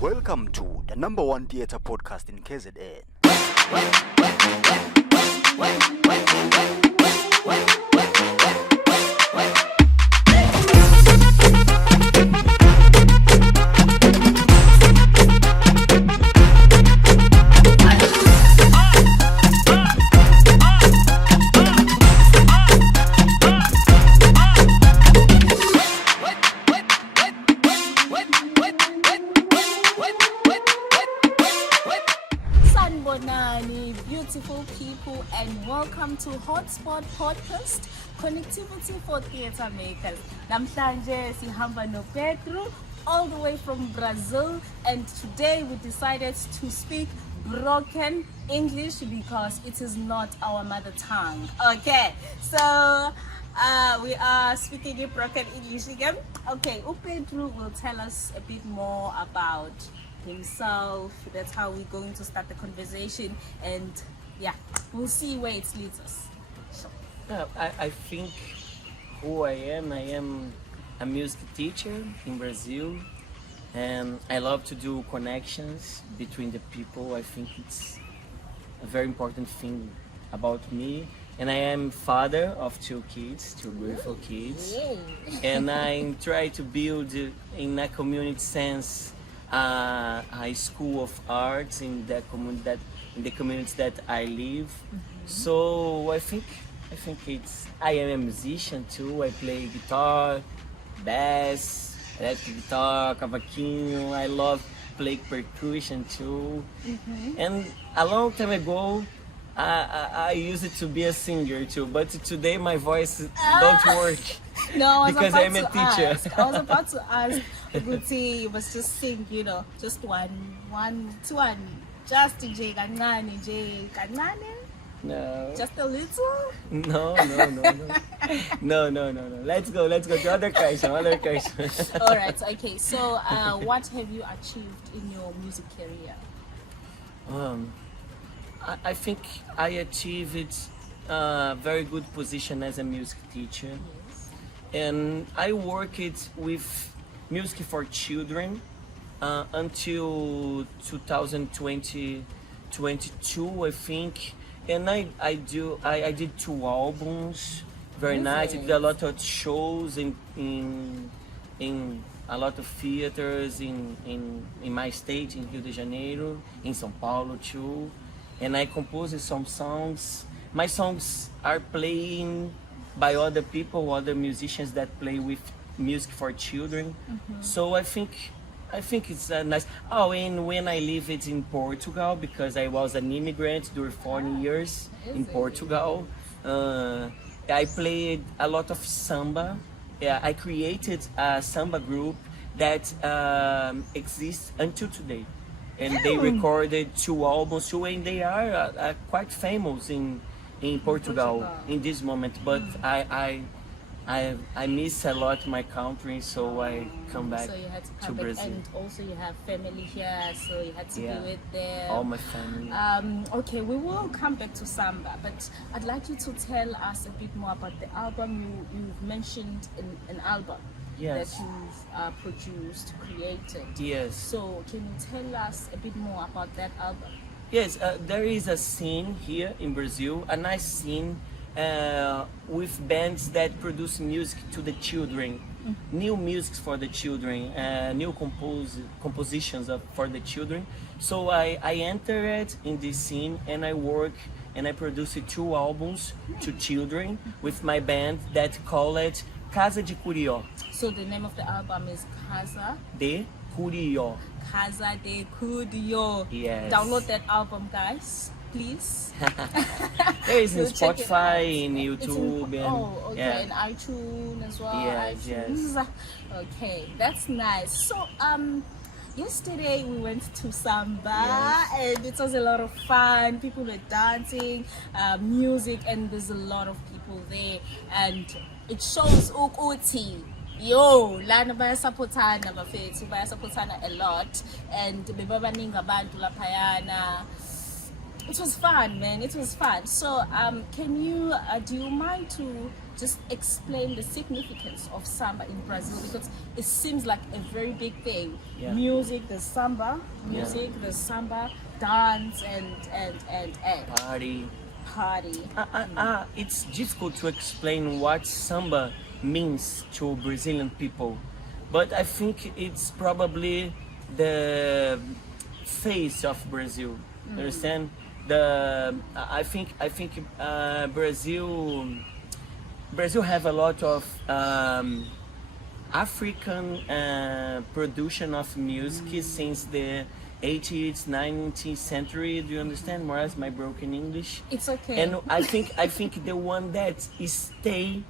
Welcome to the number one theatre podcast in KZN. Beautiful people, and welcome to Hotspot Podcast, connectivity for theatre makers. Namhlanje sihamba no Pedro, all the way from Brazil, and today we decided to speak broken English because it is not our mother tongue. Okay, so we are speaking in broken English again. Okay, Pedro will tell us a bit more about himself. That's how we're going to start the conversation, and yeah, we'll see where it leads us. I think who I am a music teacher in Brazil, and I love to do connections between the people. I think it's a very important thing about me. And I am father of two beautiful kids, and I try to build in a community sense a school of arts in the communities that I live. So I think I am a musician too. I play guitar, bass, electric guitar, cavaquinho. I love play percussion too. And a long time ago I used it to be a singer too, but today my voice don't work. No, because I'm a teacher. I was about to ask Uguti, you must just sing, just one, just J kancane. No. Just a little? No. Let's go to other question. All right, okay. So, what have you achieved in your music career? I think I achieved a very good position as a music teacher. Yes. And I worked with music for children until 2022, I think. And I did 2 albums, very nice. I did a lot of shows in a lot of theaters in my state, in Rio de Janeiro, in São Paulo too. And I composed some songs. My songs are playing by other people, other musicians that play with music for children. So I think it's nice. Oh, and when I lived in Portugal, because I was an immigrant during 40 years in Portugal, I played a lot of samba. Yeah, I created a samba group that exists until today. And they recorded 2 albums too, and they are quite famous in Portugal in this moment. But I miss a lot my country, so I come back so you had to come back, Brazil. and also you have family here, so you had to be with them. All my family. Okay, we will come back to Samba, but I'd like you to tell us a bit more about the album. You've mentioned an album. Yes. That you've produced, created. Yes. So can you tell us a bit more about that album? Yes, there is a scene here in Brazil, a nice scene with bands that produce music to the children, new music for the children, new compositions for the children. So I entered in this scene, and I work and I produced 2 albums to children with my band that call it Casa de Curió. So the name of the album is Casa de Curió. Casa de Curió. Yes. Download that album, guys, please. There is in You'll check it Spotify, out. in YouTube, okay, yeah. and iTunes as well. Yes, iTunes. Okay, that's nice. So yesterday we went to Samba, and it was a lot of fun. People were dancing, music, and there's a lot of people there, and it shows ukuthi lana bayasupportana bafethu, bayasupportana a lot, and bebabaningi abantu laphayana. It was fun, man. It was fun. So, do you mind to just explain the significance of samba in Brazil, because it seems like a very big thing. Yeah. Music, the samba, music, the samba, dance, and Party. party. It's difficult to explain what samba means to Brazilian people, but I think it's probably the face of Brazil. Understand? I think Brazil have a lot of African production of music since the 18th, 19th century. Do you understand more or less my broken English? It's okay. And I think the one that stay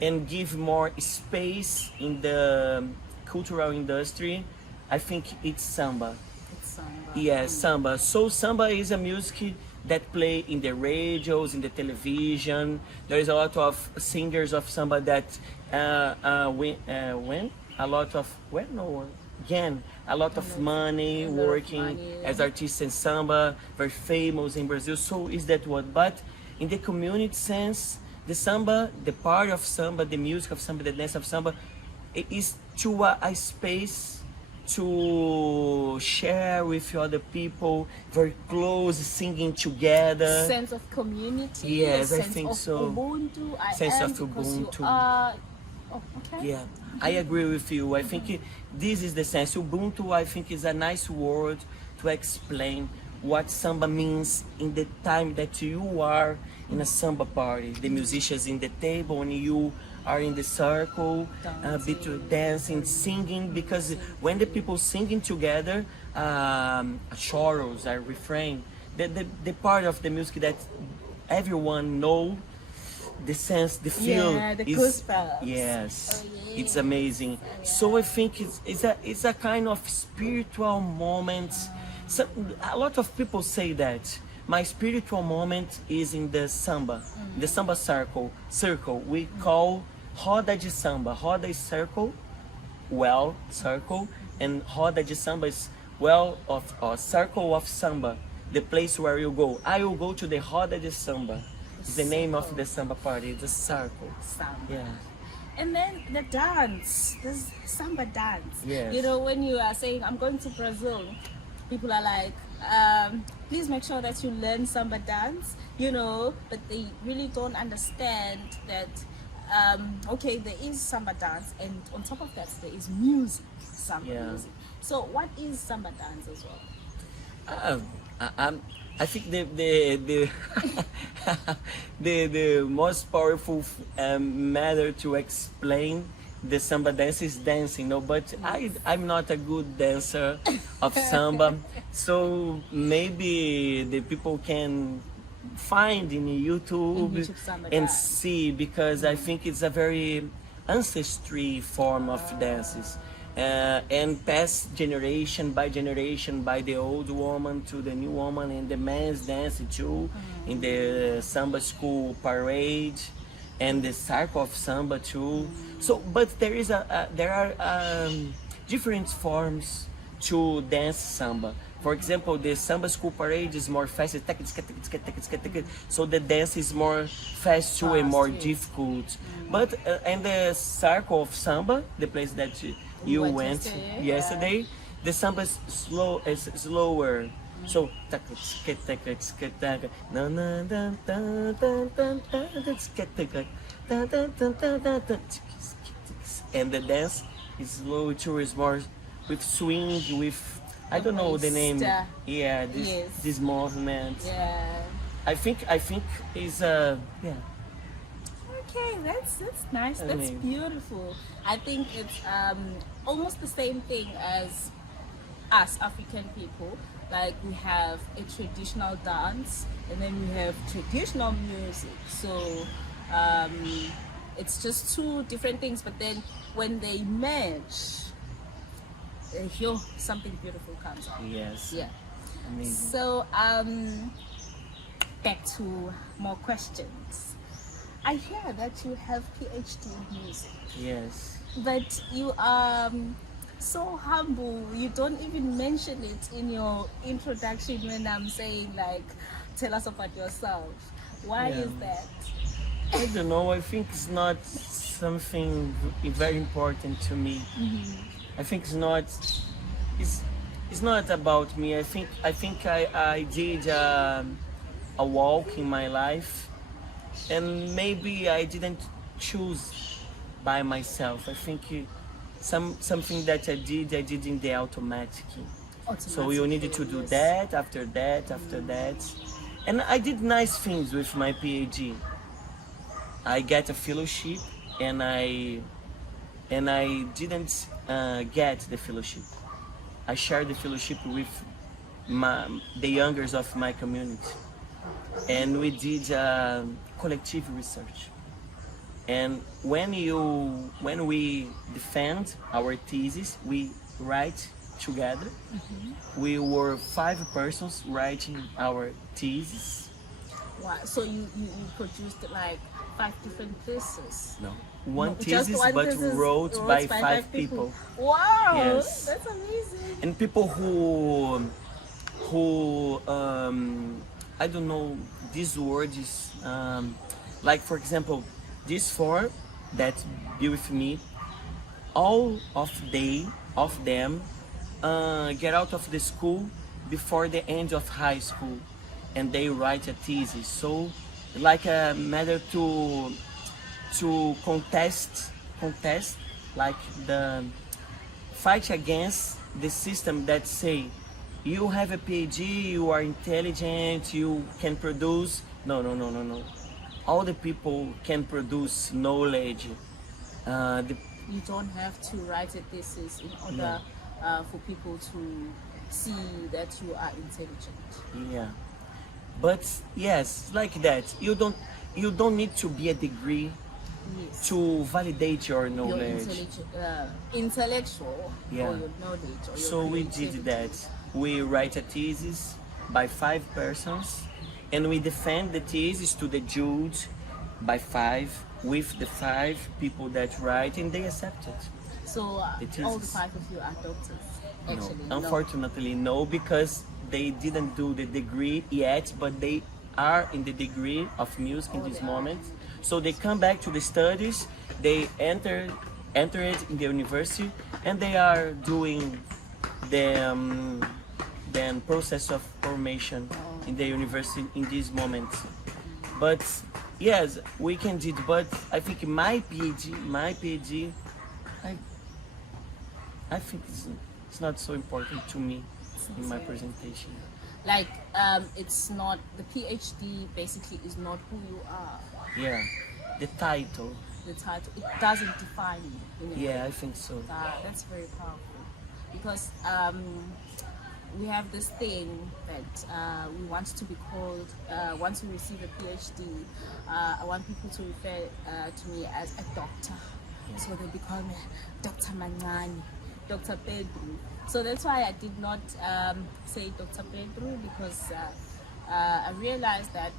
and give more space in the cultural industry, I think it's samba. It's samba. Yes, samba. So samba is a music that play in the radios, in the television. There is a lot of singers of samba that win a lot of a lot of money working as artists in samba, very famous in Brazil. So is that what? But in the community sense, the samba, the part of samba, the music of samba, the dance of samba, it is to a space to share with other people, very close, singing together. Sense of community. Yes, I sense think of so. Ubuntu. Sense of because you Ubuntu. are. Oh, okay. Yeah, I agree with you. I think this is the sense. Ubuntu, I think, is a nice word to explain what samba means in the time that you are in a samba party. The musicians in the table and you are in the circle, between dancing, singing, because when the people singing together, choros, a refrain, the part of the music that everyone know, the sense, the feel the is goosebumps. yes, Oh, yeah. it's amazing. So I think it's a kind of spiritual moment. So, a lot of people say that my spiritual moment is in the samba, the samba circle. We call roda de samba. Roda is circle, circle, and roda de samba is circle of samba. The place where you go. I will go to the roda de samba. It's the name of the samba party. It's a circle. Samba. Yeah. And then the dance, this samba dance. Yes. You know, when you are saying, I'm going to Brazil, people are like, please make sure that you learn samba dance, you know, but they really don't understand that, okay, there is samba dance, and on top of that, there is music, samba music. So what is samba dance as well? I think the the most powerful matter to explain the samba dance is dancing, no, but I'm not a good dancer of samba, so maybe the people can find in YouTube and see, because I think it's a very ancestry form of dances. And passed generation by the old woman to the new woman, and the man's dance too, in the samba school parade, and the circle of samba too. So, but there are different forms to dance samba. For example, the samba school parade is more fast, so the dance is more fast too and more difficult. But and the circle of samba, the place that you went yesterday, the samba is slower. So and the dance is slow too, is more with swing, with I don't know the name. Yeah, this movement. Yeah. I think is yeah. Okay, that's nice. That's beautiful. I think it's almost the same thing as us African people. Like, we have a traditional dance, and then we have traditional music. So it's just two different things, but then when they merge, something beautiful comes out. Yes. Yeah. Amazing. So back to more questions. I hear that you have PhD in music. Yes. But you are so humble. You don't even mention it in your introduction when I'm saying, like, tell us about yourself. Why is that? I don't know. I think it's not something very important to me. I think it's not. It's not about me. I did a walk in my life, and maybe I didn't choose by myself. I think something that I did in the automatic. So you needed to do yes. that, after that, after that. And I did nice things with my PhD. I get a fellowship, and I didn't get the fellowship. I shared the fellowship with the youngers of my community, and we did collective research. And when we defend our thesis, we write together. We were 5 persons writing our thesis. Wow. So you produced like 5 different theses. No, one No, just thesis, one but thesis wrote by 5 people. Wow, Yes. that's amazing. And people who I don't know, this word is like, for example, these 4 that be with me, all of them get out of the school before the end of high school, and they write a thesis. So like a matter to contest like the fight against the system that say you have a PhD, you are intelligent, you can produce. No. All the people can produce knowledge. You don't have to write a thesis in order for people to see that you are intelligent. Yeah, but yes, like that. You don't need to be a degree Yes. to validate your Your knowledge. intellectual Yeah. or your knowledge or your So we did creativity. that. We write a thesis by 5 persons, and we defend the thesis to the judge by 5 with the 5 people that write, and they accept it. So The all the thesis. 5 of you are doctors. Actually, No, unfortunately, no, because they didn't do the degree yet, but they are in the degree of music in this moment. So they come back to the studies, they enter it in the university, and they are doing the process of formation in the university in this moment. But yes, we can do it. But I think my PhD, I think it's not so important to me in my presentation. Like it's not the PhD. Basically, is not who you are. Yeah, the title. The title, it doesn't define you. In a Yeah, way. I think so. That's very powerful because we have this thing that we want to be called. Once we receive a PhD, I want people to refer to me as a doctor. So they call me Dr. Mancane, Dr. Pedrinho. So that's why I did not say Dr. Pedrinho, because I realized that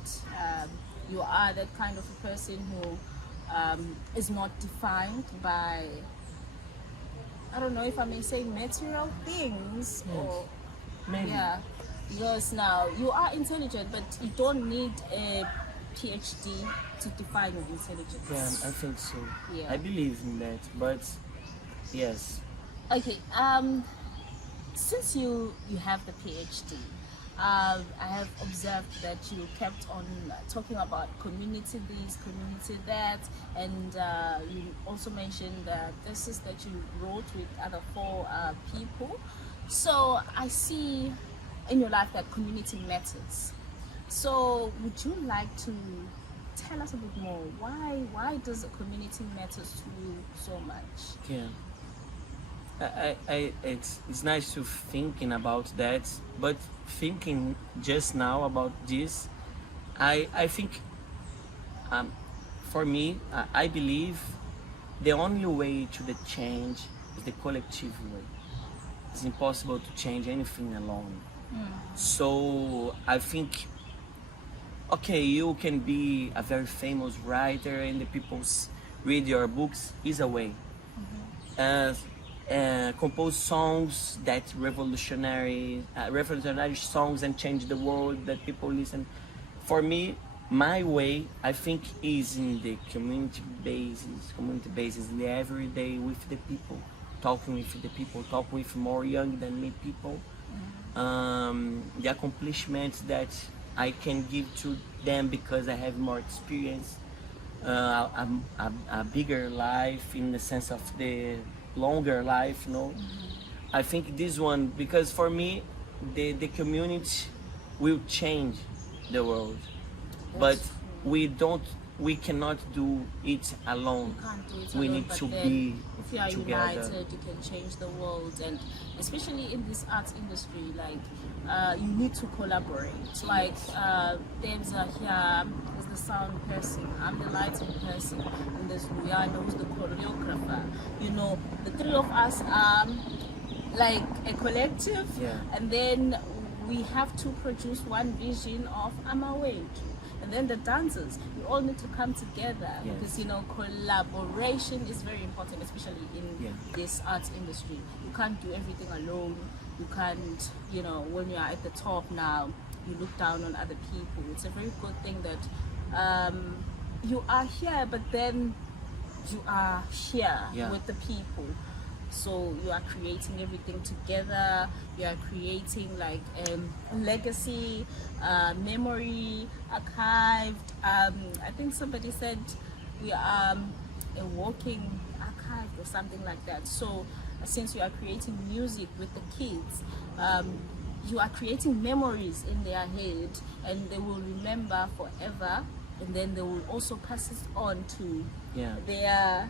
you are that kind of a person who is not defined by, I don't know if I may say material things or Maybe. yeah, because now you are intelligent, but you don't need a PhD to define your intelligence. Yeah, I think so. Yeah. I believe in that, but yes. Okay. Since you have the PhD, I have observed that you kept on talking about community this, community that, and you also mentioned the thesis that you wrote with other 4 people. So I see in your life that community matters. So would you like to tell us a bit more? Why does a community matter to you so much? Yeah. It's nice to thinking about that, but thinking just now about this, I think for me, I believe the only way to the change is the collective way. It's impossible to change anything alone. So I think, okay, you can be a very famous writer and the people read your books is a way. Compose songs that revolutionary songs and change the world that people listen. For me, my way, I think, is in the community basis, in the everyday with the people, talking with the people, talk with more young than me people, the accomplishments that I can give to them because I have more experience, a bigger life in the sense of the longer life, you know. I think this one, because for me, the community will change the world, but we cannot do it alone. You can't do it We alone, need but to then be if you are together. united, you can change the world, and especially in this arts industry, like you need to collaborate. Like Debs are here, is the sound person, I'm the lighting person, and there's Luyana who's the choreographer. You know, the three of us are like a collective, Yeah. and then we have to produce one vision of Amawethu. And then the dancers, we all need to come together, Yes. because you know collaboration is very important, especially in this arts industry. You can't do everything alone. You can't, you know, when you are at the top now, you look down on other people. It's a very good thing that you are here, but then you are here Yeah. with the people. So you are creating everything together. You are creating like a legacy, memory, archived. I think somebody said we are a walking archive or something like that. So since you are creating music with the kids, you are creating memories in their head, and they will remember forever. And then they will also pass it on to their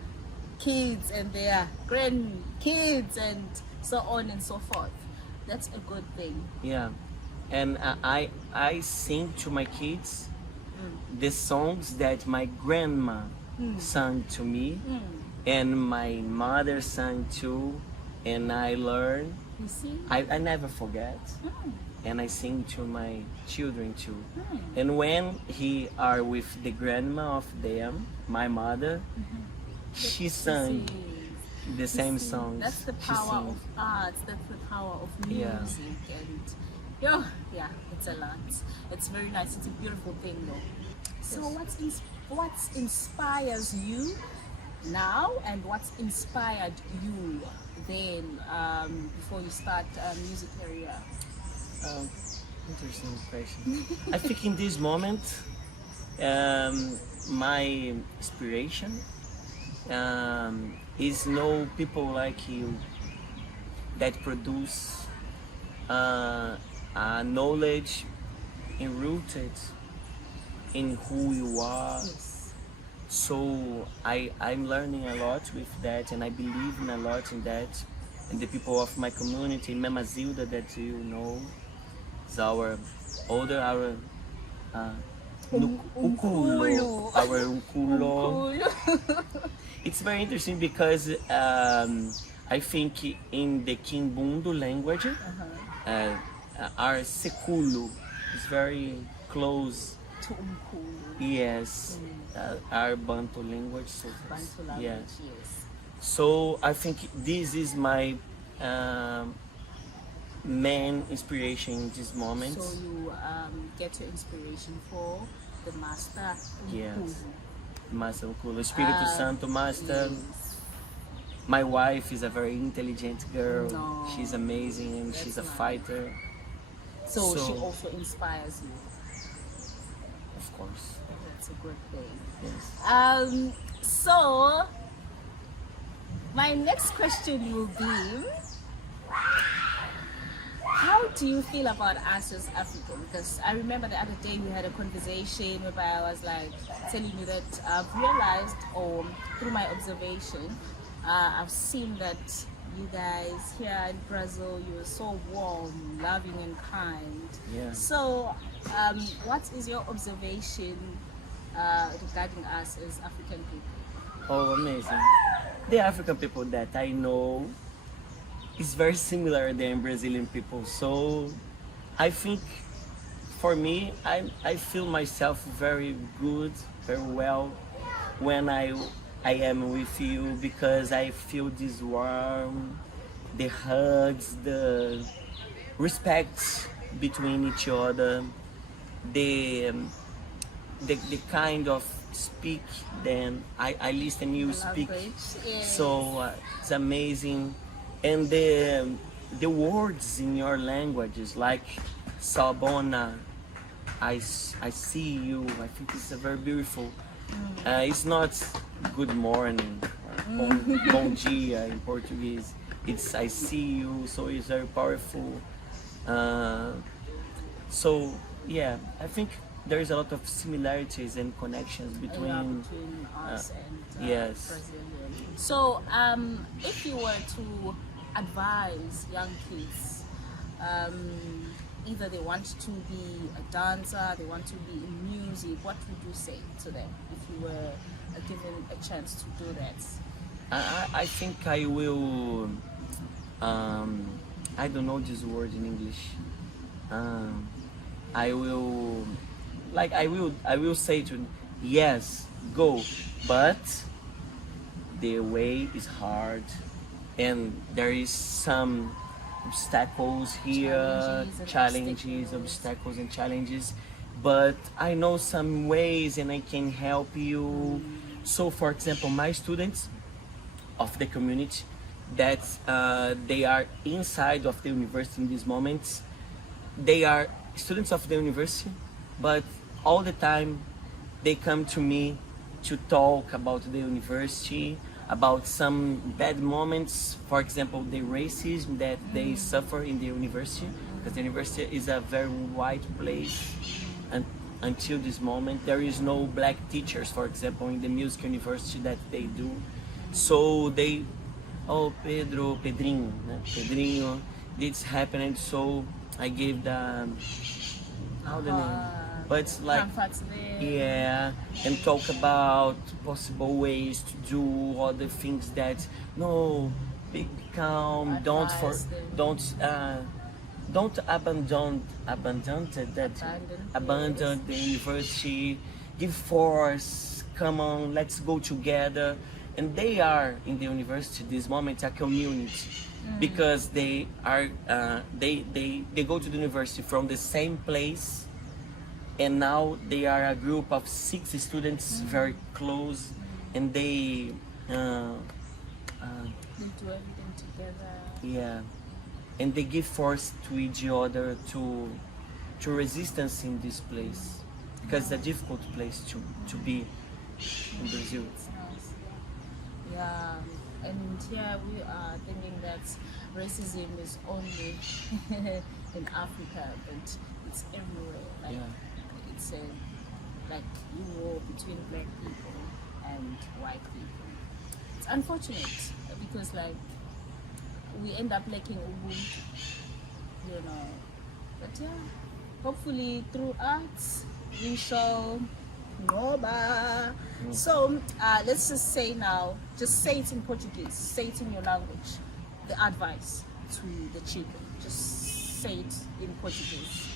kids and their grandkids and so on and so forth. That's a good thing. Yeah, and I sing to my kids the songs that my grandma sang to me, and my mother sang too, and I learn. You see? I never forget, and I sing to my children too. And when he are with the grandma of them, my mother, she sang the same songs. That's the She power sing. of art. That's the power of music, Yeah. and yeah, it's a lot. It's very nice. It's a beautiful thing, though. So, what inspires you now, and what's inspired you then before you start music career? Interesting question. I think in this moment, my inspiration is know people like you that produce knowledge enrooted in who you are. Yes. So I'm learning a lot with that, and I believe in a lot in that. And the people of my community, Mama Zilda, that you know, is our Ukulo, our Ukulo. It's very interesting because I think in the Kimbundu language, our Sekulo is very close. To Umkhulu. Yes, our Bantu language. So, Bantu language, yes. yes. So I think this is my main inspiration in this moment. So you get your inspiration for the master Yes. Umkhulu. Master Ukulo, Espírito Santo Master. Yes. My wife is a very intelligent girl. No, She's amazing, and that's she's a nice. fighter. So she So- also inspires you. Of course. That's a good thing. Yes. So my next question will be, how do you feel about us as African? Because I remember the other day we had a conversation whereby I was like telling you that I've realized, or through my observation, I've seen that you guys here in Brazil, you're so warm, loving and kind. Yeah. So what is your observation regarding us as African people? Oh, amazing. The African people that I know is very similar than Brazilian people. So I think for me, I feel myself very good, very well when I am with you, because I feel this warm, the hugs, the respect between each other, the the kind of speak, then I listen you speak. Yes. So it's amazing, and the words in your languages like Sabona, I see you. I think it's a very beautiful. It's not good morning or bom dia in Portuguese. It's I see you, so it's very powerful. So yeah, I think there is a lot of similarities and connections between us and yes. Brazilian. So if you were to advise young kids, either they want to be a dancer, they want to be in music, what would you say to them if you were given a chance to do that? I think I will. I don't know this word in English. I will say to them, yes, go, but the way is hard, and there is some obstacles here, obstacles and challenges. But I know some ways, and I can help you. So, for example, my students of the community that they are inside of the university in these moments, they are students of the university, but all the time they come to me to talk about the university, about some bad moments, for example, the racism that they suffer in the university, because the university is a very white place, and until this moment there is no black teachers, for example, in the music university that they do. So they, Pedrinho, this happened, so I gave the how the name, but it's like yeah, and talk about possible ways to do other things that no, be calm, don't abandon the university, give force, come on, let's go together. And they are in the university this moment a community, because they are they go to the university from the same place, and now they are a group of 6 students very close, and they do everything together. yeah, and they give force to each other to resistance in this place, because it's a difficult place to be in Brazil. Yeah, and here we are thinking that racism is only in Africa, but it's everywhere. Like it's like war between black people and white people. It's unfortunate because like we end up lacking ubuntu, you know. But yeah, hopefully through arts we shall. So let's just say now, just say it in Portuguese, say it in your language, the advice to the children, just say it in Portuguese.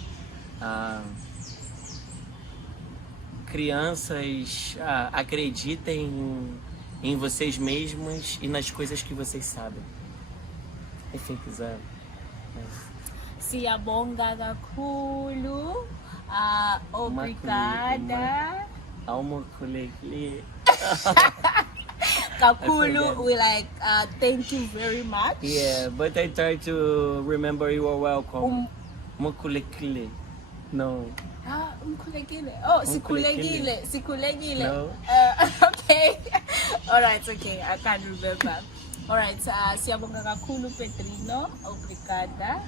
Crianças, acreditem em vocês mesmos e nas coisas que vocês sabem. Enfim, quiser. Siyabonga kakhulu. Obrigada. Kakulu, we like thank you very much. Yeah, but I try to remember you are welcome. Mukulekile. No. Mkhulekile. Oh, sikhulekile. No. Okay. All right, okay. I can't remember. All right. Siyabonga kakhulu Pedrinho. Obrigada.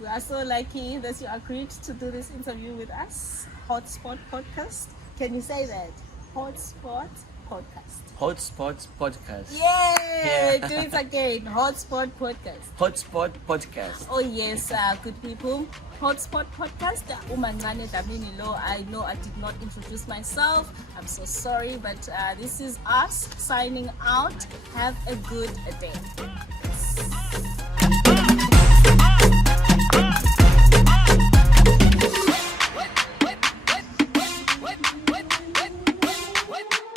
We are so lucky that you agreed to do this interview with us. Hotspot Podcast. Can you say that? Hotspot Podcast. Hotspot Podcast. Yay! Do it again. Hotspot Podcast. Hotspot Podcast. Oh yes, good people. Hotspot Podcast. Mancane Dlamini lo. I know I did not introduce myself. I'm so sorry, but this is us signing out. Have a good day.